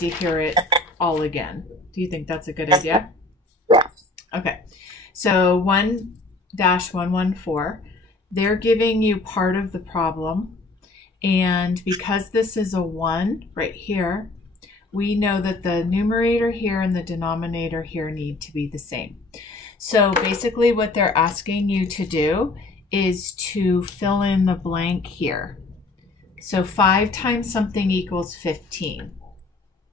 to hear it all again. Do you think that's a good idea? Yeah. Okay. So 1-114, they're giving you part of the problem. And because this is a 1 right here, we know that the numerator here and the denominator here need to be the same. So basically what they're asking you to do is to fill in the blank here. So 5 times something equals 15.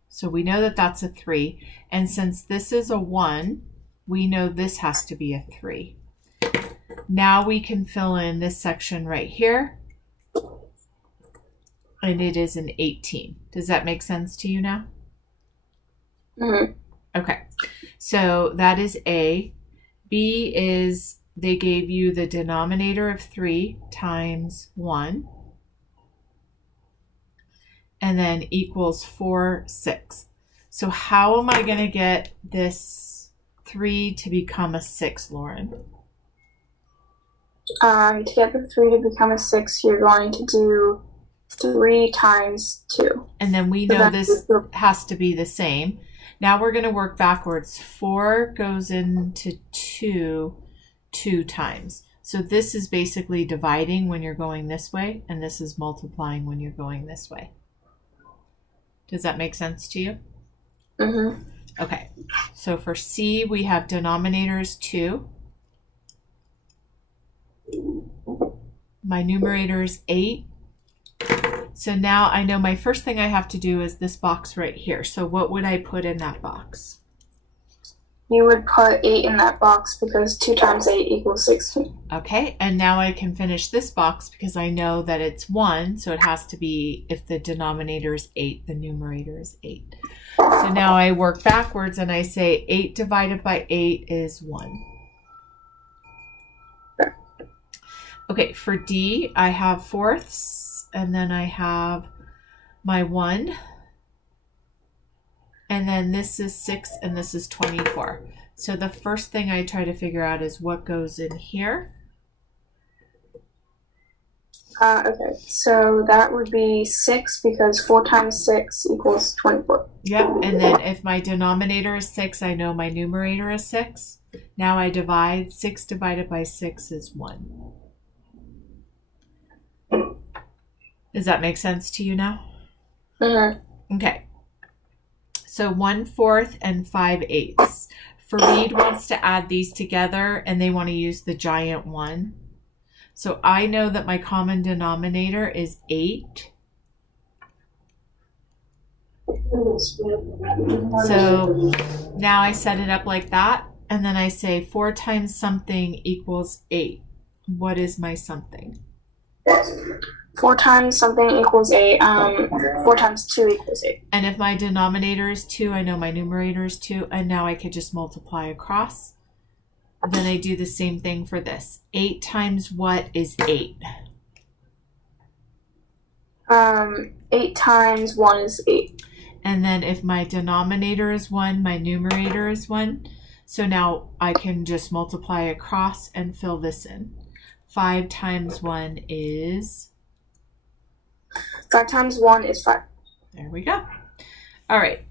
So we know that that's a 3. And since this is a 1, we know this has to be a 3. Now we can fill in this section right here. And it is an 18. Does that make sense to you now? Mm-hmm. Okay. So that is A. B is they gave you the denominator of 3 times 1. And then equals 4/6. So how am I going to get this 3 to become a 6, Lauren? To get the 3 to become a 6, you're going to do 3 times 2. And then we know this has to be the same. Now we're going to work backwards. 4 goes into 2 times. So this is basically dividing when you're going this way, and this is multiplying when you're going this way. Does that make sense to you? Mm-hmm. Okay. So for C, we have denominators 2. My numerator is 8. So now I know my first thing I have to do is this box right here. So what would I put in that box? You would put 8 in that box because 2 times 8 equals 16. Okay, and now I can finish this box because I know that it's 1, so it has to be, if the denominator is 8, the numerator is 8. So now I work backwards and I say 8 divided by 8 is 1. Okay, for D, I have fourths, and then I have my 1. And then this is 6, and this is 24. So the first thing I try to figure out is what goes in here. Okay, so that would be 6 because 4 times 6 equals 24. Yep, and then if my denominator is 6, I know my numerator is 6. Now I divide. 6 divided by 6 is 1. Does that make sense to you now? Mm-hmm. Okay. So 1/4 and 5/8. Fareed wants to add these together and they want to use the giant 1. So I know that my common denominator is 8. So now I set it up like that, and then I say 4 times something equals 8. What is my something? 4 times something equals 8. 4 times 2 equals 8. And if my denominator is 2, I know my numerator is 2, and now I could just multiply across. Then I do the same thing for this. 8 times what is 8? 8 times 1 is 8. And then if my denominator is 1, my numerator is 1. So now I can just multiply across and fill this in. 5 times 1 is... 5 times 1 is 5. There we go. All right.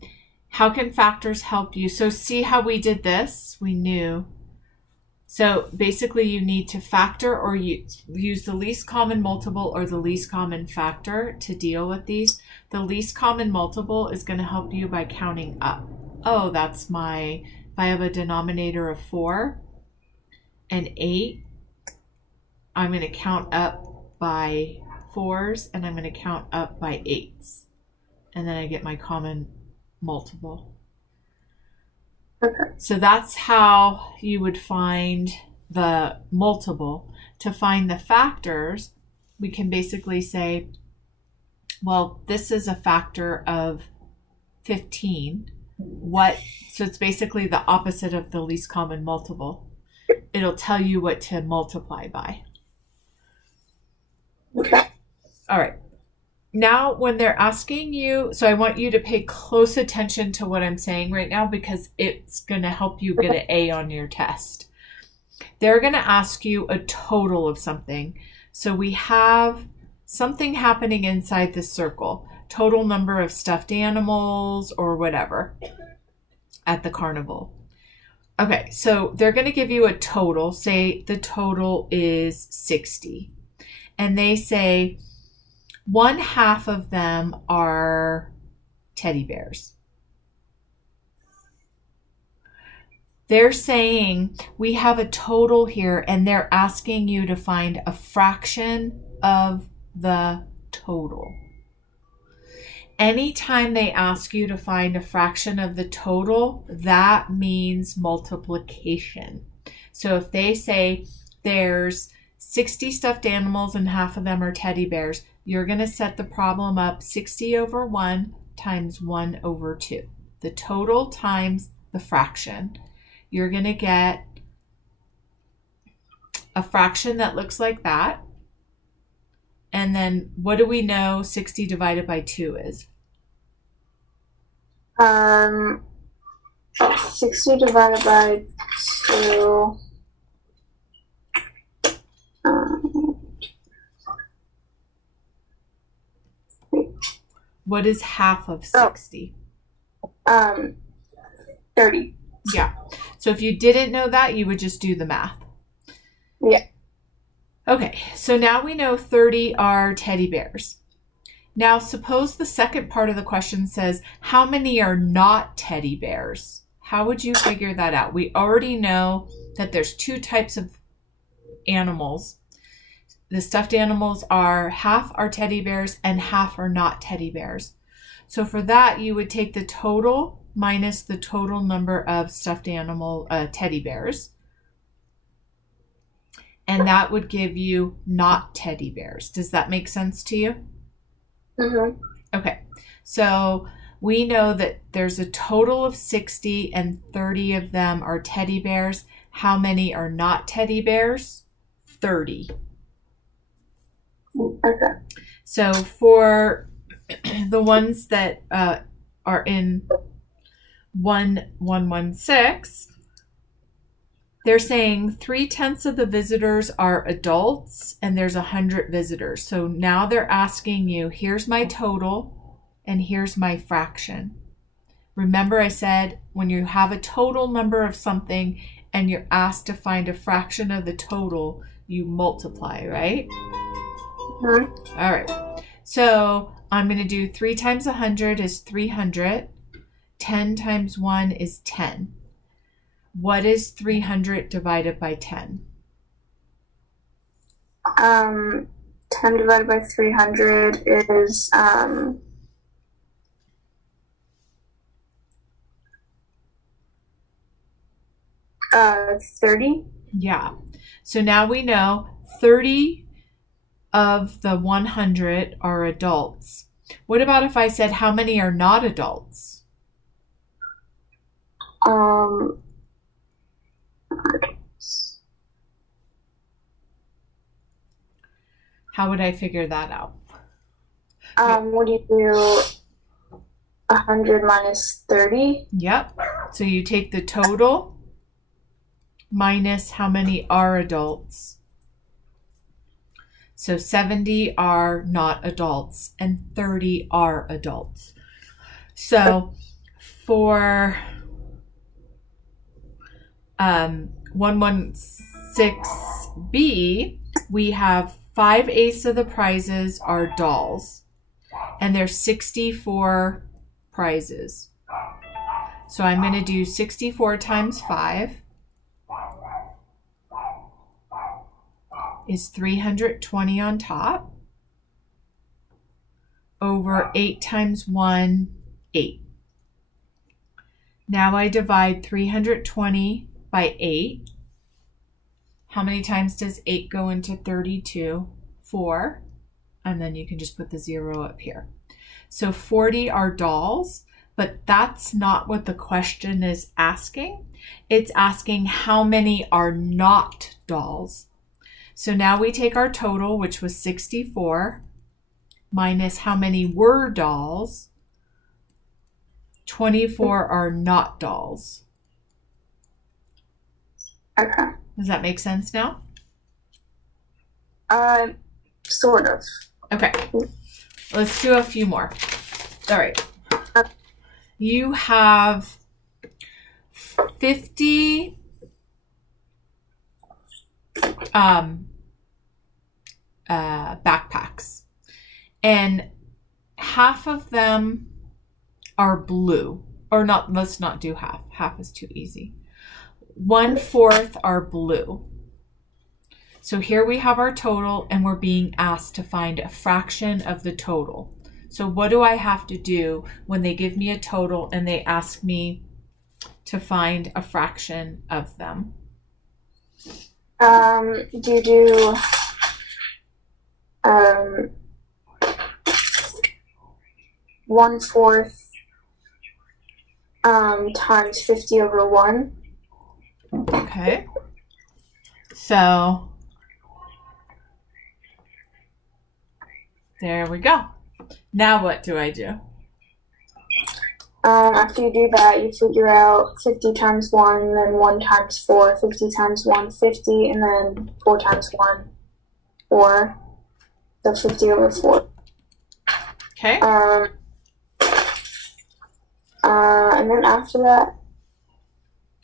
How can factors help you? So see how we did this? We knew. So basically you need to factor or use the least common multiple or the least common factor to deal with these. The least common multiple is going to help you by counting up. Oh, that's my, if I have a denominator of 4 and 8, I'm going to count up by 4s and I'm going to count up by 8s. And then I get my common multiple. Okay. So that's how you would find the multiple. To find the factors, we can basically say, well, this is a factor of 15. So it's basically the opposite of the least common multiple. It'll tell you what to multiply by. Okay. All right. Now, when they're asking you, so I want you to pay close attention to what I'm saying right now because it's going to help you get an A on your test. They're going to ask you a total of something. So we have something happening inside this circle. total number of stuffed animals or whatever at the carnival. Okay, so they're going to give you a total. Say the total is 60. And they say 1/2 of them are teddy bears. They're saying we have a total here, and they're asking you to find a fraction of the total. Anytime they ask you to find a fraction of the total, that means multiplication. So if they say there's 60 stuffed animals and 1/2 of them are teddy bears, you're going to set the problem up 60 over 1 times 1 over 2. The total times the fraction. You're going to get a fraction that looks like that. And then what do we know 60 divided by 2 is? 60 divided by 2. What is 1/2 of 60? 30. Yeah. So if you didn't know that, you would just do the math. Yeah. Okay, so now we know 30 are teddy bears. Now suppose the second part of the question says, how many are not teddy bears? How would you figure that out? We already know that there's 2 types of animals. The stuffed animals are 1/2 are teddy bears and 1/2 are not teddy bears. So for that, you would take the total minus the total number of stuffed animal teddy bears. And that would give you not teddy bears. Does that make sense to you? Mm-hmm. Okay, so we know that there's a total of 60 and 30 of them are teddy bears. How many are not teddy bears? 30. Okay. So for the ones that are in 1116, they're saying 3/10 of the visitors are adults and there's 100 visitors. So now they're asking you, here's my total and here's my fraction. Remember I said when you have a total number of something and you're asked to find a fraction of the total, you multiply, right? Mm-hmm. All right. So I'm going to do 3 times 100 is 300. 10 times 1 is 10. What is 300 divided by 10? 10 divided by 300 is 30. Yeah. So now we know 30 of the 100 are adults. What about if I said how many are not adults? How would I figure that out? What do you do? 100 minus 30? Yep. So you take the total minus how many are adults. So 70 are not adults and 30 are adults. So for 116B, we have 5/8 of the prizes are dolls, and there's 64 prizes. So I'm going to do 64 times 5 is 320 on top over 8 times 1, 8. Now I divide 320 by 8. How many times does 8 go into 32? 4. And then you can just put the 0 up here. So 40 are dolls, but that's not what the question is asking. It's asking how many are not dolls. So now we take our total, which was 64, minus how many were dolls. 24 are not dolls. Okay. Does that make sense now? Sort of. Okay. Let's do a few more. All right. You have 50 backpacks, and half of them are blue. Or not, let's not do half. Half is too easy. 1/4 are blue. So here we have our total, and we're being asked to find a fraction of the total. So what do I have to do when they give me a total and they ask me to find a fraction of them? Do you do 1/4 times 50 over 1? Okay. So there we go. Now what do I do? After you do that, you figure out 50 times 1, then 1 times 4, 50 times 1, 50, and then 4 times 1, 4. So 50 over 4. Okay. And then after that,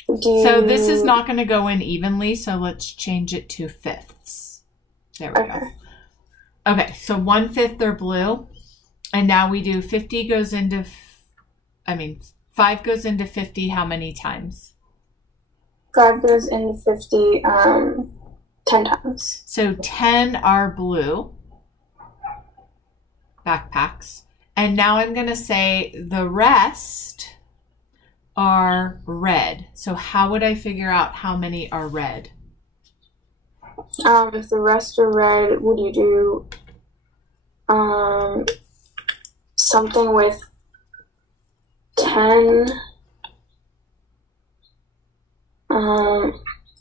So this is not going to go in evenly, so let's change it to fifths. There we go. Okay, so 1/5 are blue, and now we do 50 goes into, 5 goes into 50 how many times? 5 goes into 50 10 times. So 10 are blue backpacks. And now I'm going to say the rest are red. So how would I figure out how many are red? If the rest are red, would you do something with 10?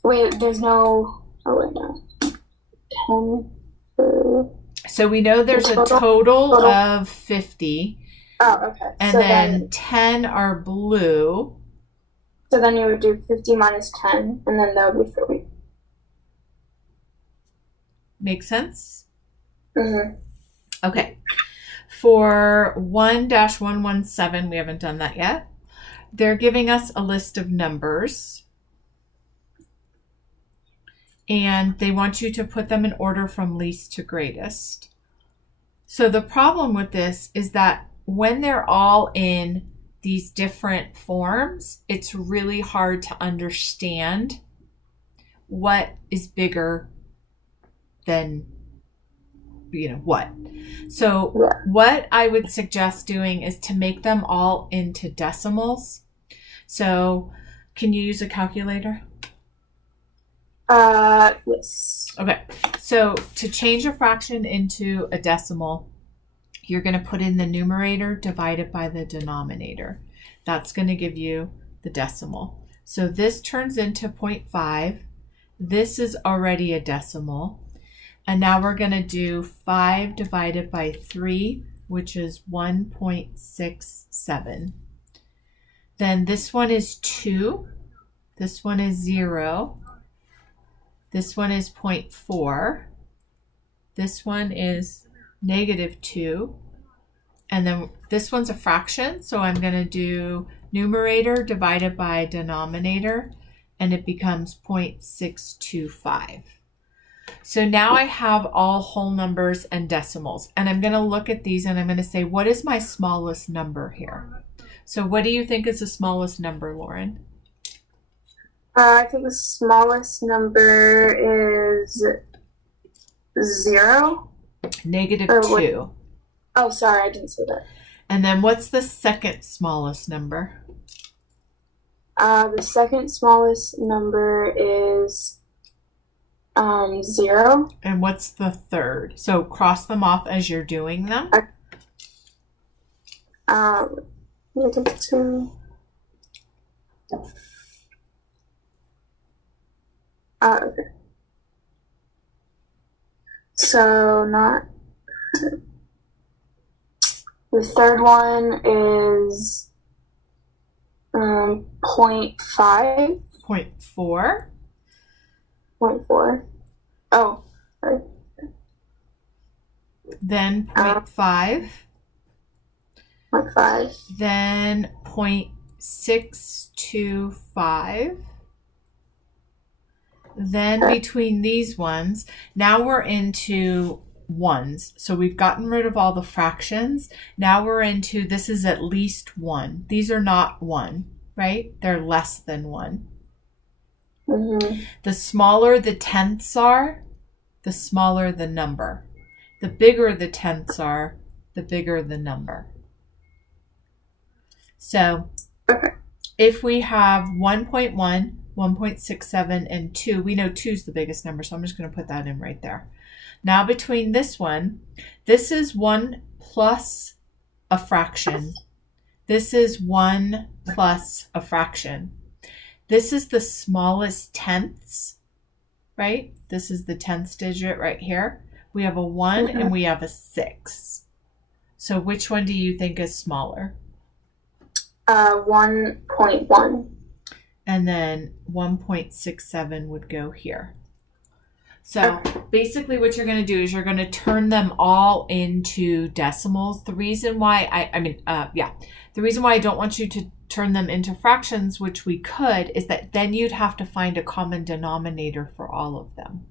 Wait, there's no. Oh wait, no. 10. So we know there's a total of 50. Oh, okay. And so then 10 are blue. So then you would do 50 minus 10, and then that would be 30. Make sense? Mm-hmm. Okay. For 1-117, we haven't done that yet. They're giving us a list of numbers. And they want you to put them in order from least to greatest. So the problem with this is that when they're all in these different forms, it's really hard to understand what is bigger than, what. So what I would suggest doing is to make them all into decimals. So can you use a calculator? Yes. Okay, so to change a fraction into a decimal, you're going to put in the numerator divided by the denominator. That's going to give you the decimal. So this turns into 0.5. This is already a decimal. And now we're going to do 5 divided by 3, which is 1.67. Then this one is 2. This one is 0. This one is 0.4. This one is -2. And then this one's a fraction, so I'm going to do numerator divided by denominator, and it becomes 0.625. So now I have all whole numbers and decimals, and I'm going to look at these and I'm going to say, what is my smallest number here? So what do you think is the smallest number, Lauren? I think the smallest number is 0. -2. Oh, sorry, I didn't say that. And then what's the second smallest number? The second smallest number is 0. And what's the third? So cross them off as you're doing them. -2. Okay. So not the third one is 0.5. 0.4. 0.4. Oh, sorry. Then 0.5. 0.5. Then 0.625. Then between these ones, now we're into ones. So we've gotten rid of all the fractions. Now we're into, this is at least 1. These are not 1, right? They're less than 1. Mm-hmm. The smaller the tenths are, the smaller the number. The bigger the tenths are, the bigger the number. So if we have 1.1, 1.67, and 2, we know 2 is the biggest number, so I'm just going to put that in right there. Now between this one, this is 1 plus a fraction. This is 1 plus a fraction. This is the smallest tenths, right? This is the tenths digit right here. We have a 1 and we have a 6. So which one do you think is smaller? 1.1. And then 1.67 would go here. So basically what you're going to do is you're going to turn them all into decimals. The reason why the reason why I don't want you to turn them into fractions, which we could, is that then you'd have to find a common denominator for all of them.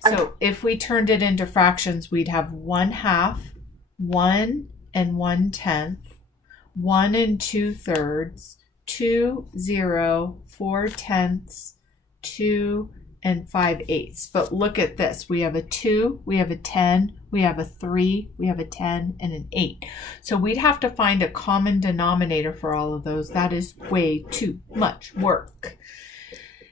So if we turned it into fractions, we'd have 1/2, 1 and 1/10, 1 and 2/3, 2, 0, 4/10, 2 and 5/8. But look at this. We have a 2, we have a 10, we have a 3, we have a 10, and an 8. So we'd have to find a common denominator for all of those. That is way too much work.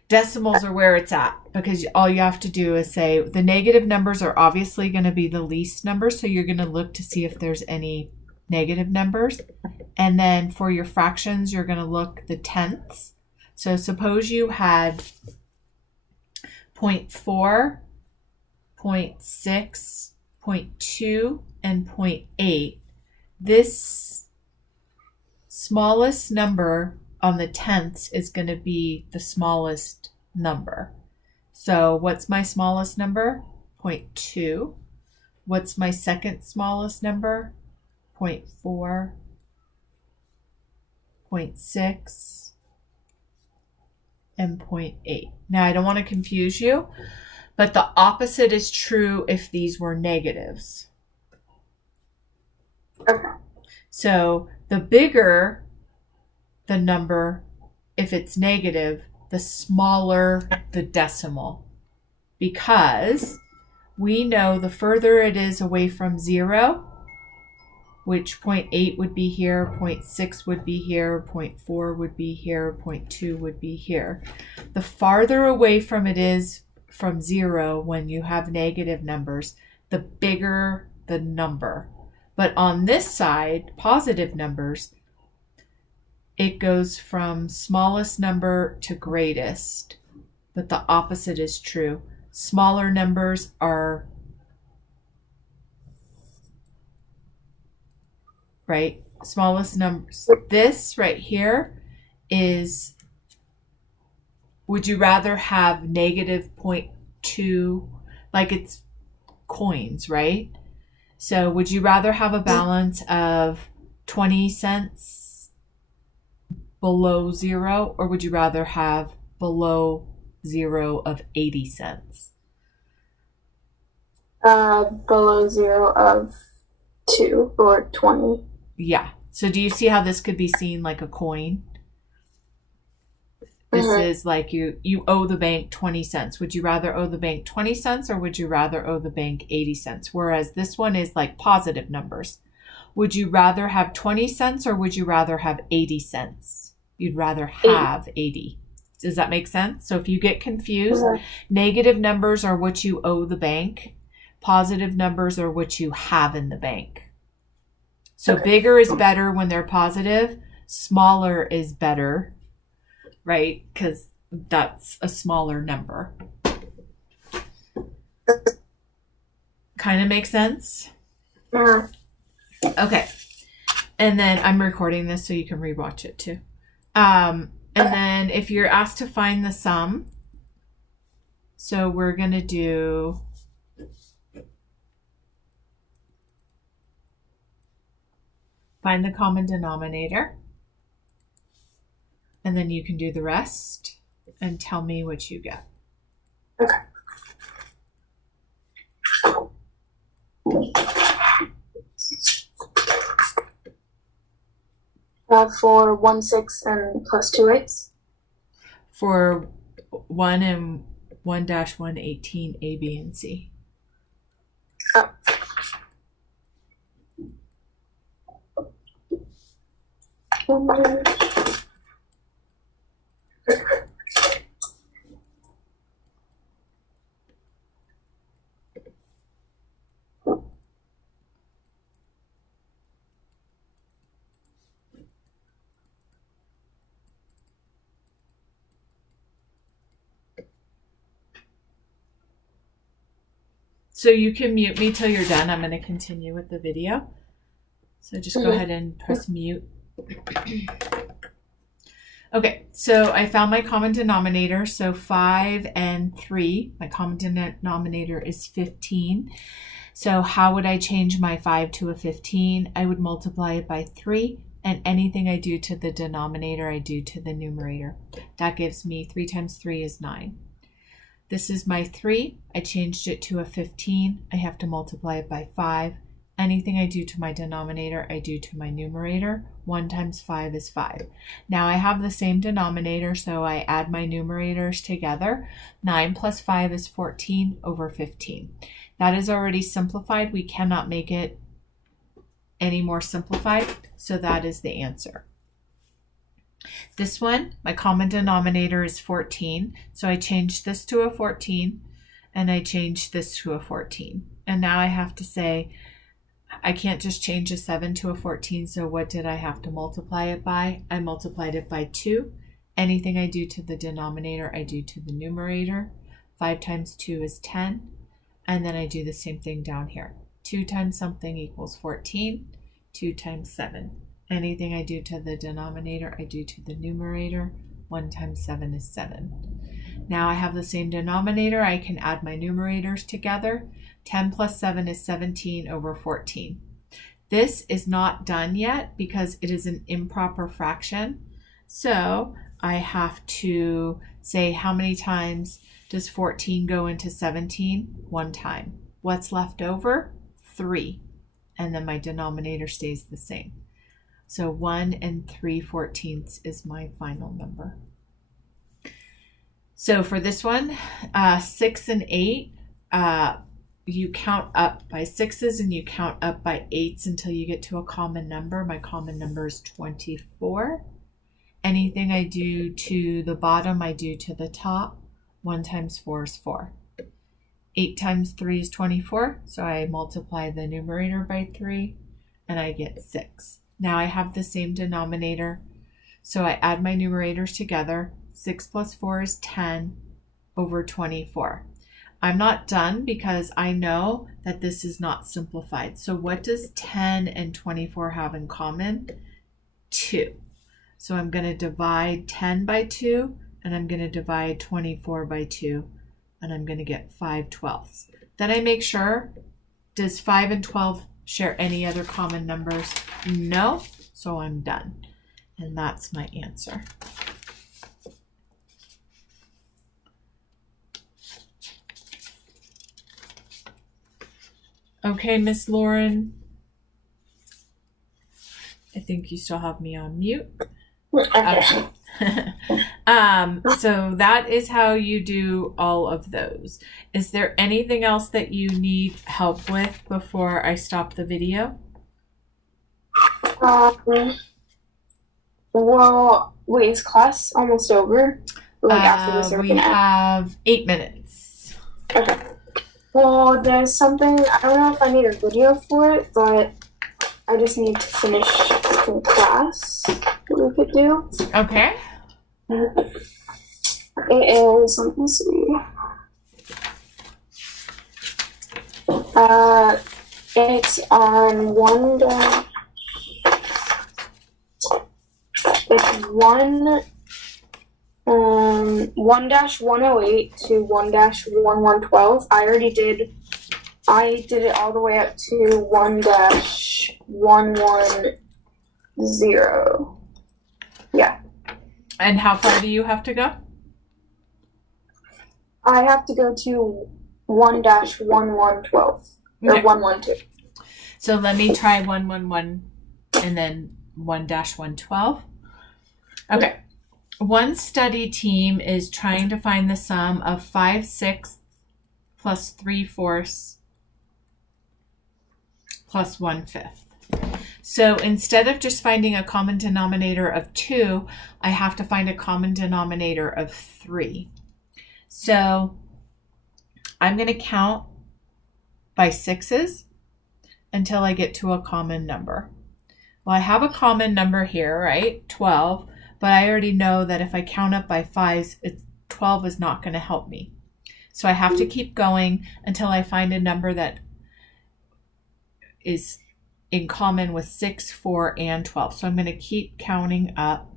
Decimals are where it's at, because all you have to do is say the negative numbers are obviously going to be the least numbers. So you're going to look to see if there's any negative numbers. And then for your fractions, you're going to look the tenths. So suppose you had 0.4, 0.6, 0.2, and 0.8. This smallest number on the tenths is going to be the smallest number. So what's my smallest number? 0.2. What's my second smallest number? 0.4, 0.6, and 0.8. Now, I don't want to confuse you, but the opposite is true if these were negatives. Okay. So the bigger the number, if it's negative, the smaller the decimal, because we know the further it is away from 0, which 0.8 would be here, 0.6 would be here, 0.4 would be here, 0.2 would be here. The farther away from it is from 0 when you have negative numbers, the bigger the number. But on this side, positive numbers, it goes from smallest number to greatest, but the opposite is true. Smaller numbers are, right? Smallest numbers. This right here is, would you rather have negative 0.2, like it's coins, right? So would you rather have a balance of 20 cents below 0, or would you rather have below 0 of 80 cents? Below 0 of 2 or 20. Yeah. So do you see how this could be seen like a coin? This is like you owe the bank 20 cents. Would you rather owe the bank 20 cents or would you rather owe the bank 80 cents? Whereas this one is like positive numbers. Would you rather have 20 cents or would you rather have 80 cents? You'd rather have 80. Does that make sense? So if you get confused, negative numbers are what you owe the bank. Positive numbers are what you have in the bank. So bigger is better when they're positive. Smaller is better, right? Because that's a smaller number. Kind of makes sense? Okay. And then I'm recording this so you can rewatch it too. And then if you're asked to find the sum, so we're going to do Find the common denominator. And then you can do the rest and tell me what you get. Okay. For 1 6 and plus 2 8s. For 1 and 1-118, A, B, and C. Oh. So you can mute me till you're done. I'm going to continue with the video. So just go ahead and press mute. Okay, so I found my common denominator. So 5 and 3, my common denominator is 15. So how would I change my 5 to a 15? I would multiply it by 3, and anything I do to the denominator, I do to the numerator. That gives me 3 times 3 is 9. This is my 3. I changed it to a 15. I have to multiply it by 5. Anything I do to my denominator, I do to my numerator. 1 times 5 is 5. Now I have the same denominator, so I add my numerators together. 9 plus 5 is 14 over 15. That is already simplified. We cannot make it any more simplified, so that is the answer. This one, my common denominator is 14, so I changed this to a 14, and I changed this to a 14. And now I have to say, I can't just change a 7 to a 14, so what did I have to multiply it by? I multiplied it by 2. Anything I do to the denominator, I do to the numerator. 5 times 2 is 10, and then I do the same thing down here. 2 times something equals 14, 2 times 7. Anything I do to the denominator, I do to the numerator. 1 times 7 is 7. Now I have the same denominator. I can add my numerators together. 10 plus 7 is 17 over 14. This is not done yet because it is an improper fraction. So I have to say how many times does 14 go into 17? 1 time. What's left over? 3. And then my denominator stays the same. So 1 3/14 is my final number. So for this one, 6 and 8, you count up by 6s and you count up by 8s until you get to a common number. My common number is 24. Anything I do to the bottom, I do to the top. 1 times 4 is 4. 8 times 3 is 24, so I multiply the numerator by 3, and I get 6. Now I have the same denominator, so I add my numerators together. 6 plus 4 is 10 over 24. I'm not done because I know that this is not simplified. So what does 10 and 24 have in common? 2. So I'm going to divide 10 by 2, and I'm going to divide 24 by 2, and I'm going to get 5/12. Then I make sure, does 5 and 12 share any other common numbers? No, so I'm done. And that's my answer. Okay, Miss Lauren. I think you still have me on mute. Okay. So that is how you do all of those. Is there anything else that you need help with before I stop the video? Well, wait, is class almost over? Like after this, we have 8 minutes. Okay. Well, there's something, I don't know if I need a video for it, but I just need to finish the class that we could do. Okay. It is, let me see. It's on 1-108 to 1-1112. I did it all the way up to 1-11 0. Yeah. And how far do you have to go? I have to go to 1-1112 or Okay. 112. So let me try 111 and then 1-112. Okay. One study team is trying to find the sum of 5/6 plus 3/4 plus 1/5. So instead of just finding a common denominator of 2, I have to find a common denominator of 3. So I'm going to count by 6s until I get to a common number. Well, I have a common number here, right? 12, but I already know that if I count up by 5s, 12 is not going to help me. So I have to keep going until I find a number that is in common with 6, 4, and 12. So I'm going to keep counting up.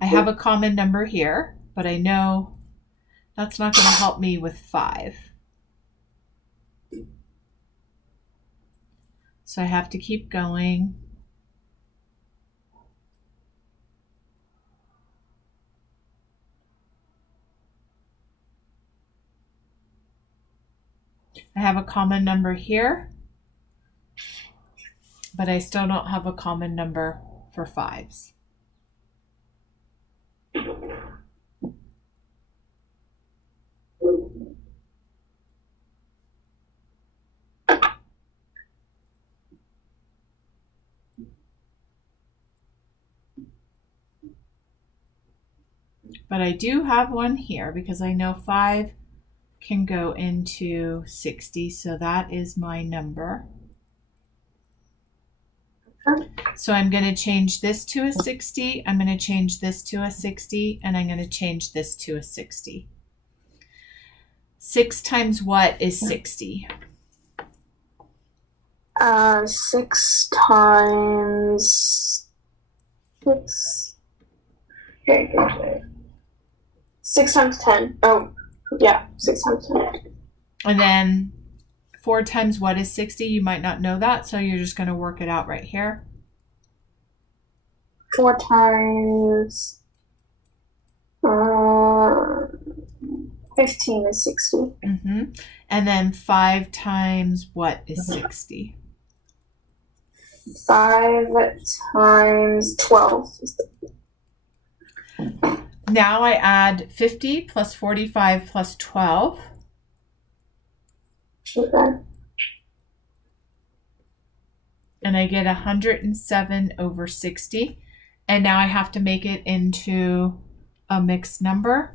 I have a common number here, but I know that's not going to help me with 5. So I have to keep going. I have a common number here, but I still don't have a common number for 5s. But I do have one here because I know 5 can go into 60, so that is my number. So I'm going to change this to a 60, I'm going to change this to a 60, and I'm going to change this to a 60. 6 times what is 60? 6 times 6. Okay. 6 times 10. Oh, yeah, 6 times 10. And then 4 times what is 60? You might not know that, so you're just going to work it out right here. 4 times 15 is 60. Mm-hmm. And then 5 times what is 60? 5 times 12 is 60. Now I add 50 plus 45 plus 12. Okay. And I get 107 over 60. And now I have to make it into a mixed number.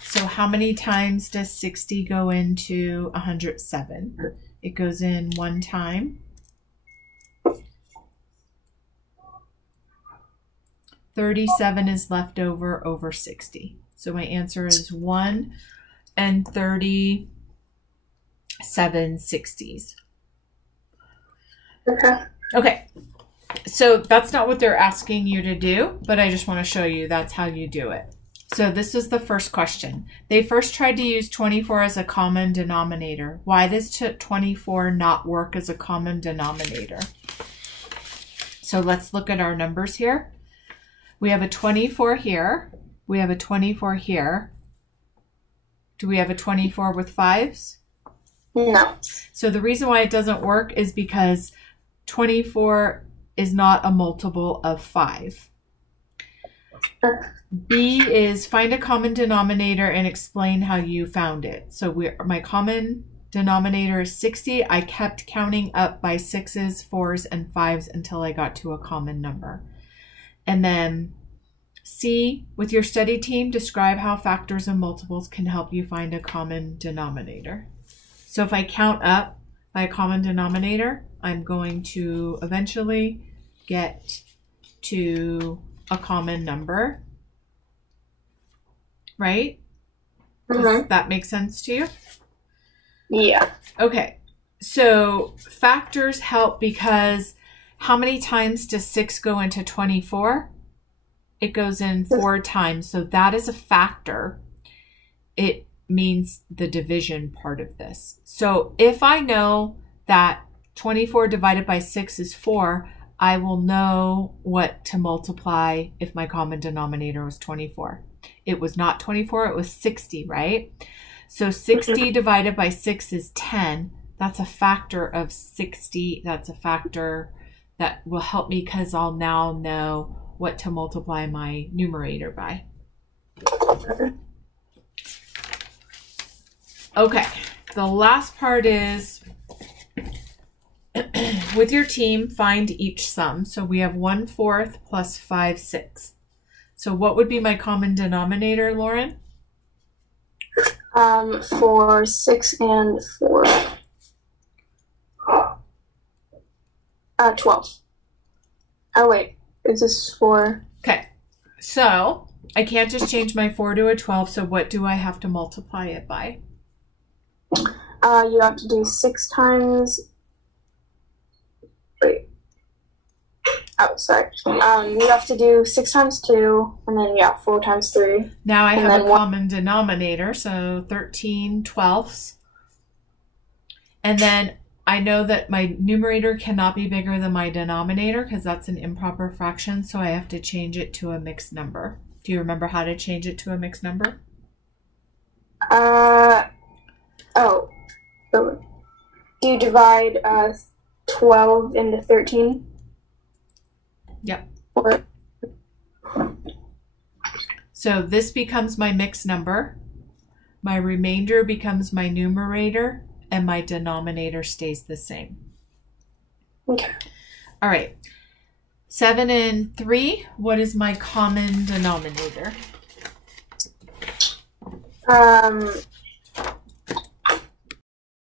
So how many times does 60 go into 107? It goes in 1 time. 37 is left over 60. So my answer is 1 and 37 60s. Okay. Okay. So that's not what they're asking you to do, but I just want to show you that's how you do it. So this is the first question. They first tried to use 24 as a common denominator. Why does 24 not work as a common denominator? So let's look at our numbers here. We have a 24 here. We have a 24 here. Do we have a 24 with 5s? No. So the reason why it doesn't work is because 24 is not a multiple of 5. B is find a common denominator and explain how you found it. So my common denominator is 60. I kept counting up by 6s, 4s, and 5s until I got to a common number. And then C, with your study team, describe how factors and multiples can help you find a common denominator. So if I count up by a common denominator, I'm going to eventually get to a common number, right? Does that make sense to you? Yeah. Okay, so factors help because how many times does 6 go into 24? It goes in 4 times, so that is a factor. It means the division part of this. So if I know that 24 divided by 6 is 4, I will know what to multiply if my common denominator was 24. It was not 24, it was 60, right? So 60 divided by 6 is 10. That's a factor of 60. That's a factor that will help me because I'll now know what to multiply my numerator by. Okay, the last part is with your team, find each sum. So we have 1/4 plus 5/6. So what would be my common denominator, Lauren? For 6 and 4. 12. Oh, wait. Is this 4? Okay. So I can't just change my 4 to a 12. So what do I have to multiply it by? You have to do 6 times. Wait. Oh, sorry. You have to do 6 times 2, and then, 4 times 3. Now I have a common denominator, so 13/12. And then I know that my numerator cannot be bigger than my denominator because that's an improper fraction, so I have to change it to a mixed number. Do you remember how to change it to a mixed number? Do you divide 12 into 13? Yep. Or so this becomes my mixed number. My remainder becomes my numerator, and my denominator stays the same. Okay. All right. 7 and 3, what is my common denominator?